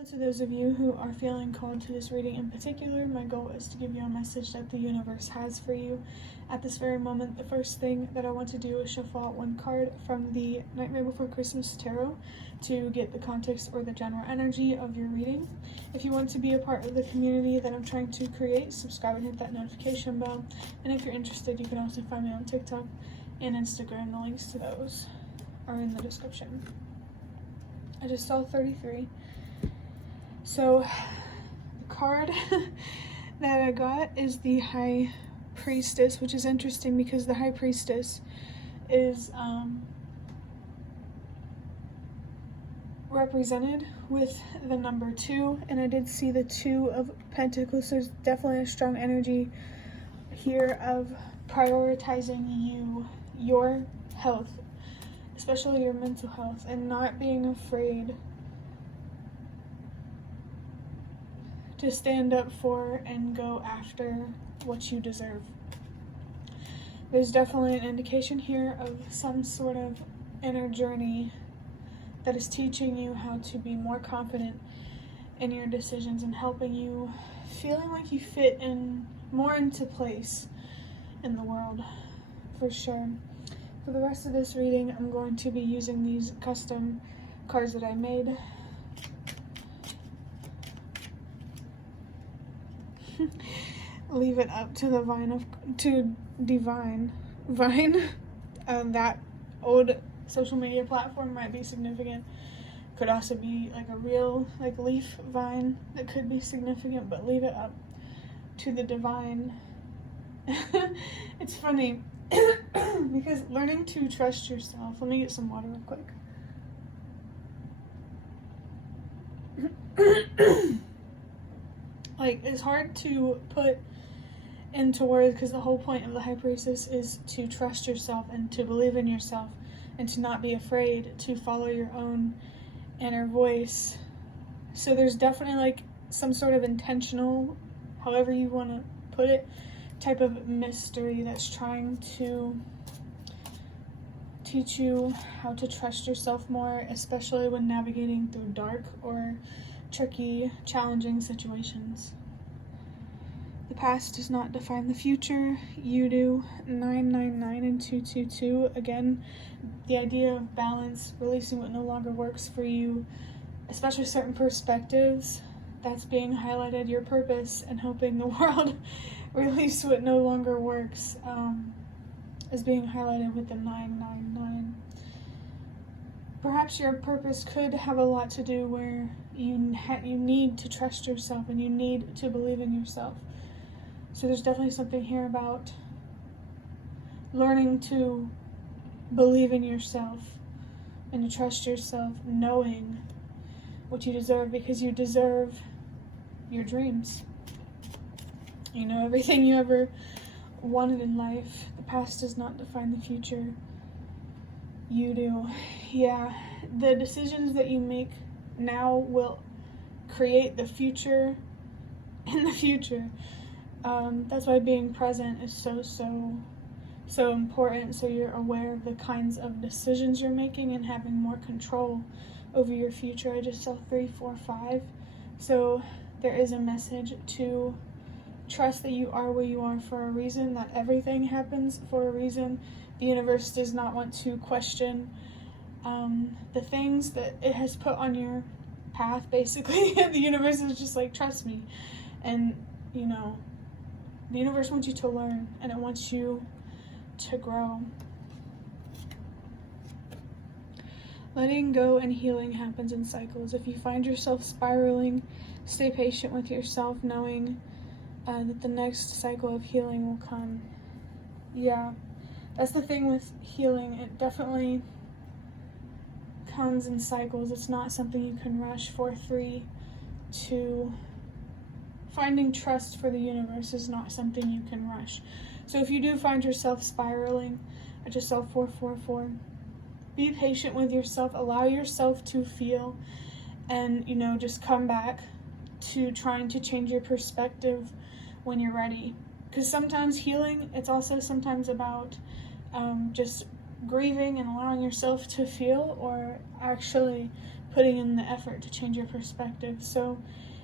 Hello to those of you who are feeling called to this reading in particular. My goal is to give you a message that the universe has for you at this very moment. The first thing that I want to do is shuffle out one card from the Nightmare Before Christmas Tarot to get the context or the general energy of your reading. If you want to be a part of the community that I'm trying to create, subscribe and hit that notification bell. And if you're interested, you can also find me on TikTok and Instagram. The links to those are in the description. I just saw 33. So the card that I got is the High Priestess, which is interesting because the High Priestess is represented with the number 2, and I did see the 2 of Pentacles. So there's definitely a strong energy here of prioritizing your health, especially your mental health, and not being afraid to stand up for and go after what you deserve. There's definitely an indication here of some sort of inner journey that is teaching you how to be more confident in your decisions and helping you feeling like you fit in more into place in the world, for sure. For the rest of this reading, I'm going to be using these custom cards that I made. Leave it up to the divine vine. That old social media platform might be significant. Could also be like a real leaf vine that could be significant, but leave it up to the divine. It's funny because learning to trust yourself. Let me get some water real quick. It's hard to put into words because the whole point of the High Priestess is to trust yourself and to believe in yourself and to not be afraid to follow your own inner voice. So there's definitely some sort of intentional, however you want to put it, type of mystery that's trying to teach you how to trust yourself more, especially when navigating through dark or tricky, challenging situations. The past does not define the future. You do. 999 and 222. Again, the idea of balance, releasing what no longer works for you, especially certain perspectives. That's being highlighted. Your purpose and helping the world release what no longer works is being highlighted with the 999. Perhaps your purpose could have a lot to do where you need to trust yourself and you need to believe in yourself. So there's definitely something here about learning to believe in yourself and to trust yourself, knowing what you deserve, because you deserve your dreams. You know, everything you ever wanted in life. The past does not define the future. You do. Yeah, the decisions that you make now will create the future in the future. That's why being present is so important, so you're aware of the kinds of decisions you're making and having more control over your future. I just saw 3, 4, 5. So there is a message to trust that you are where you are for a reason, that everything happens for a reason. The universe does not want to question the things that it has put on your path, basically. The universe is just like, trust me. And, you know, the universe wants you to learn, and it wants you to grow. Letting go and healing happens in cycles. If you find yourself spiraling, stay patient with yourself, knowing that the next cycle of healing will come. Yeah, that's the thing with healing. It definitely comes in cycles. It's not something you can rush. 4, 3, 2. Finding trust for the universe is not something you can rush. So if you do find yourself spiraling, I just saw 4, 4, 4. Be patient with yourself. Allow yourself to feel, and just come back to trying to change your perspective when you're ready. Because sometimes healing, it's also sometimes about just grieving and allowing yourself to feel, or actually putting in the effort to change your perspective. So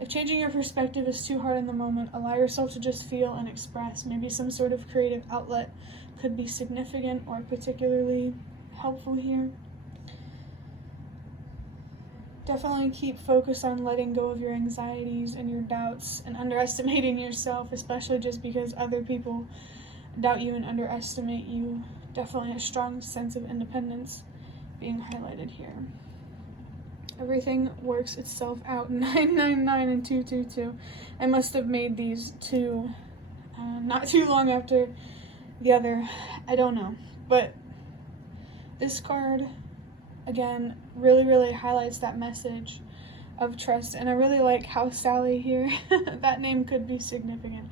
if changing your perspective is too hard in the moment, allow yourself to just feel and express. Maybe some sort of creative outlet could be significant or particularly helpful here. Definitely keep focus on letting go of your anxieties and your doubts and underestimating yourself, especially just because other people doubt you and underestimate you. Definitely a strong sense of independence being highlighted here. Everything works itself out. 999 and 222. I must have made these two not too long after the other. I don't know. But this card, again, really highlights that message of trust. And I really like how Sally here, that name could be significant.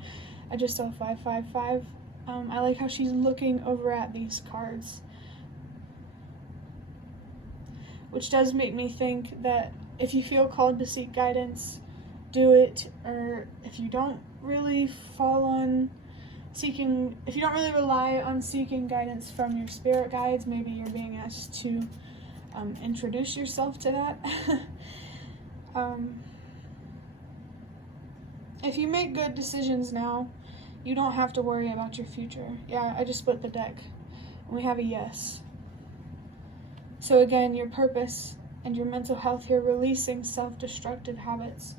I just saw 555. I like how she's looking over at these cards, which does make me think that if you feel called to seek guidance, do it. Or if you don't really if you don't really rely on seeking guidance from your spirit guides, maybe you're being asked to introduce yourself to that. If you make good decisions now, you don't have to worry about your future. Yeah, I just split the deck. We have a yes. So again, your purpose and your mental health here, releasing self-destructive habits.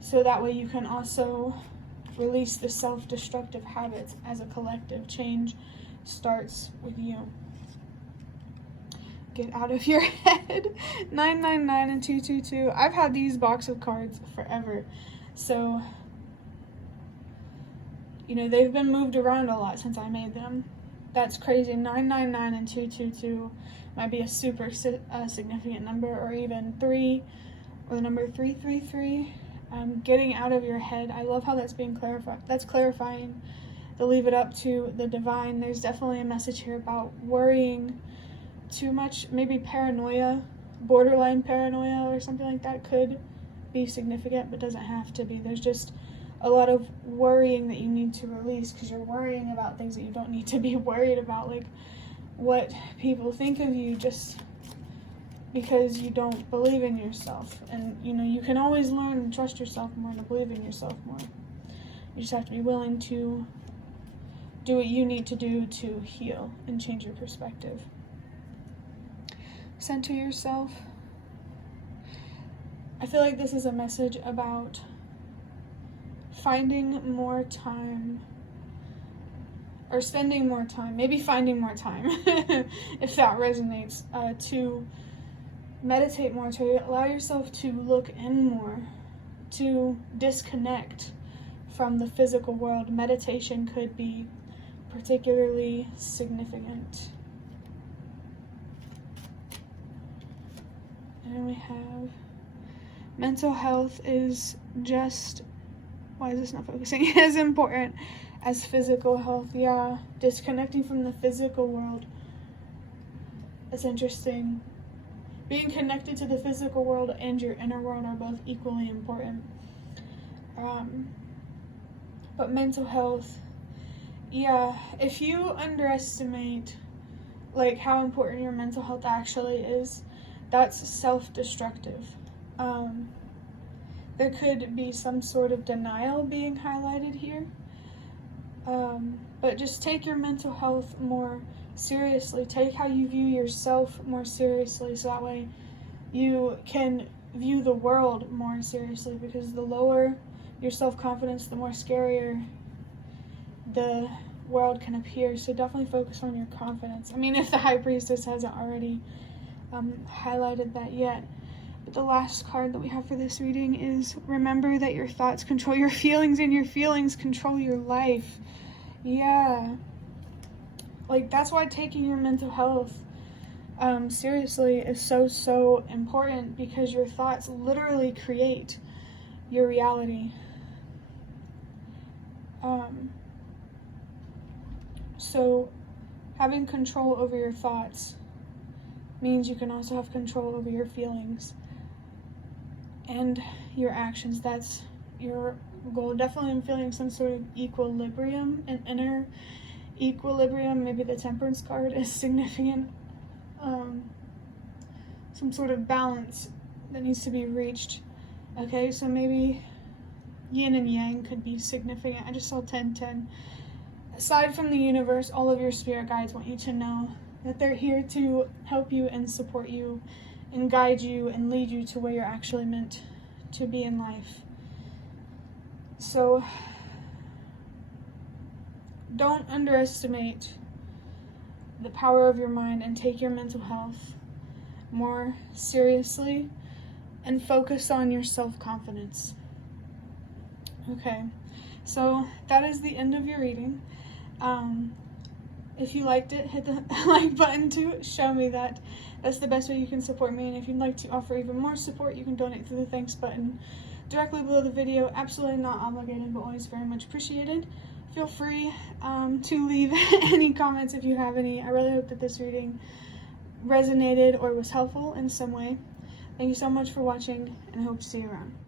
So that way you can also release the self-destructive habits as a collective. Change starts with you. Get out of your head. 999 and 222. I've had these box of cards forever. So, they've been moved around a lot since I made them. That's crazy. 999 and 222 might be a super significant number, or even 3, or the number 333. Getting out of your head. I love how that's being clarified. That's clarifying. To leave it up to the divine. There's definitely a message here about worrying too much. Maybe paranoia, borderline paranoia or something like that could be significant, but doesn't have to be. There's just a lot of worrying that you need to release because you're worrying about things that you don't need to be worried about, like what people think of you just because you don't believe in yourself. And you can always learn to trust yourself more and to believe in yourself more. You just have to be willing to do what you need to do to heal and change your perspective. Center yourself. I feel like this is a message about finding more time, or spending more time, maybe finding more time, if that resonates, to meditate more, to allow yourself to look in more, to disconnect from the physical world. Meditation could be particularly significant. And we have mental health is just, why is this not focusing, as important as physical health. Yeah, disconnecting from the physical world. It's interesting. Being connected to the physical world and your inner world are both equally important. But mental health, yeah, if you underestimate how important your mental health actually is, that's self-destructive. There could be some sort of denial being highlighted here. But just take your mental health more seriously. Take how you view yourself more seriously, so that way you can view the world more seriously, because the lower your self-confidence, the more scarier the world can appear. So definitely focus on your confidence. I mean, if the High Priestess hasn't already highlighted that yet. But the last card that we have for this reading is, remember that your thoughts control your feelings and your feelings control your life. Yeah. That's why taking your mental health seriously is so important, because your thoughts literally create your reality. So having control over your thoughts means you can also have control over your feelings and your actions. That's your goal. Definitely I'm feeling some sort of equilibrium, an inner equilibrium. Maybe the Temperance card is significant. some sort of balance that needs to be reached. Okay, so maybe yin and yang could be significant. I just saw 10-10. Aside from the universe, all of your spirit guides want you to know that they're here to help you and support you and guide you and lead you to where you're actually meant to be in life. So don't underestimate the power of your mind and take your mental health more seriously and focus on your self-confidence. Okay, so that is the end of your reading. If you liked it, hit the like button to show me that. That's the best way you can support me. And if you'd like to offer even more support, you can donate through the thanks button directly below the video. Absolutely not obligated, but always very much appreciated. Feel free to leave any comments if you have any. I really hope that this reading resonated or was helpful in some way. Thank you so much for watching, and I hope to see you around.